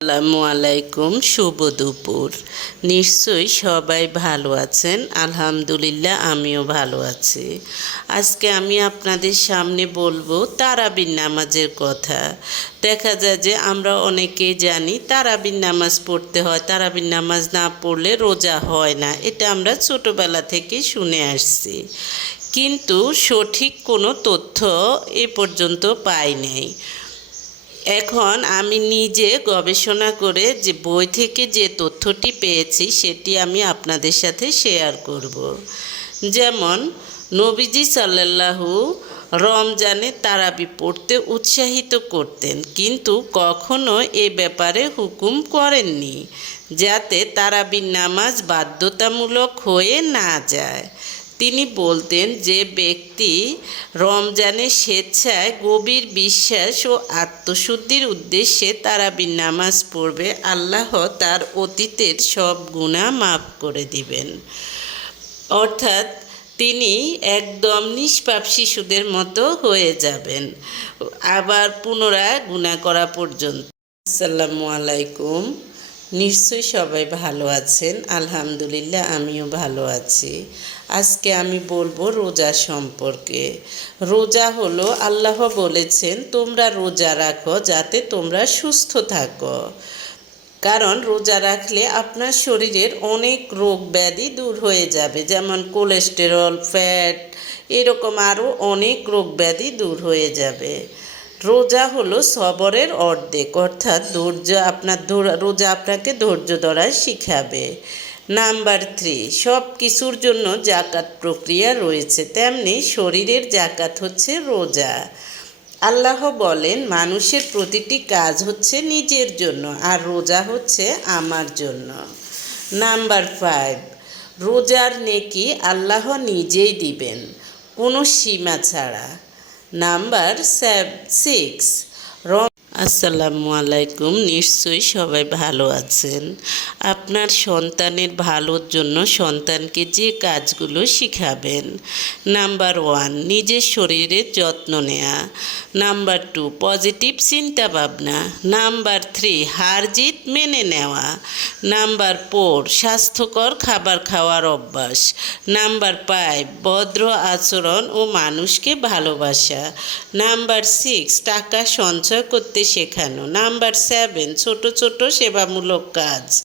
আসসালামু আলাইকুম, শুভ দুপুর। নিশ্চয়ই সবাই ভালো আছেন। আলহামদুলিল্লাহ আমিও ভালো আছি। আজকে আমি আপনাদের সামনে বলবো তারাবির নামাজের কথা। দেখা যায় যে আমরা অনেকেই জানি তারাবির নামাজ পড়তে হয়, তারাবির নামাজ না পড়লে রোজা হয় না, এটা আমরা ছোটোবেলা থেকে শুনে আসছি। কিন্তু সঠিক কোনো তথ্য এ পর্যন্ত পাই নাই। এখন আমি নিজে গবেষণা করে যে বই থেকে যে তথ্যটি পেয়েছি সেটি আমি আপনাদের সাথে শেয়ার করব। যেমন নবীজি সাল্লাল্লাহু রমজানে তারাবি পড়তে উৎসাহিত করতেন, কিন্তু কখনো এ ব্যাপারে হুকুম করেননি যাতে তারাবির নামাজ বাধ্যতামূলক হয়ে না যায়। তিনি বলতেন যে ব্যক্তি রমজানে স্বেচ্ছায় গভীর বিশ্বাস ও আত্মশুদ্ধির উদ্দেশ্যে তারাবির নামাজ পড়বে, আল্লাহ তার অতীতের সব গুনাহ মাফ করে দিবেন। অর্থাৎ তিনি একদম নিষ্পাপ শিশুদের মতো হয়ে যাবেন, আবার পুনরায় গুনাহ করা পর্যন্ত। আসসালামু আলাইকুম। নিশ্চয়ই সবাই ভালো আছেন। আলহামদুলিল্লাহ আমিও ভালো আছি। আজকে আমি বলবো রোজা সম্পর্কে। রোজা হলো, আল্লাহ বলেছেন তোমরা রোজা রাখো যাতে তোমরা সুস্থ থাকো। কারণ রোজা রাখলে আপনার শরীরের অনেক রোগ ব্যাধি দূর হয়ে যাবে, যেমন কোলেস্টেরল, ফ্যাট, এরকম আরও অনেক রোগ ব্যাধি দূর হয়ে যাবে। রোজা হলো সবরের অর্ধেক, অর্থাৎ রোজা আপনাকে ধৈর্য ধরার শিখাবে। নাম্বার 3, সব কিছুর জন্য জাকাত প্রক্রিয়া রয়েছে, তেমনি শরীরের জাকাত হচ্ছে রোজা। আল্লাহ বলেন মানুষের প্রতিটি কাজ হচ্ছে নিজের জন্য, আর রোজা হচ্ছে আমার জন্য। নাম্বার 5, রোজার নেকি আল্লাহ নিজেই দিবেন, কোনো সীমা ছাড়া। নাম্বার 6, আসসালামু আলাইকুম। নিশ্চয়ই সবাই ভালো আছেন। আপনার সন্তানের ভালোর জন্য সন্তানকে যে কাজগুলো শিখাবেন। নাম্বার 1, নিজের শরীরের যত্ন নেওয়া। নাম্বার 2, পজিটিভ চিন্তা ভাবনা। নাম্বার 3, হার জিত মেনে নেওয়া। নাম্বার 4, স্বাস্থ্যকর খাবার খাওয়ার অভ্যাস। নাম্বার 5, ভদ্র আচরণ ও মানুষকে ভালোবাসা। নাম্বার 6, টাকা সঞ্চয় করতে শেখানো। নাম্বার 7, ছোট ছোট সেবামূলক কাজ।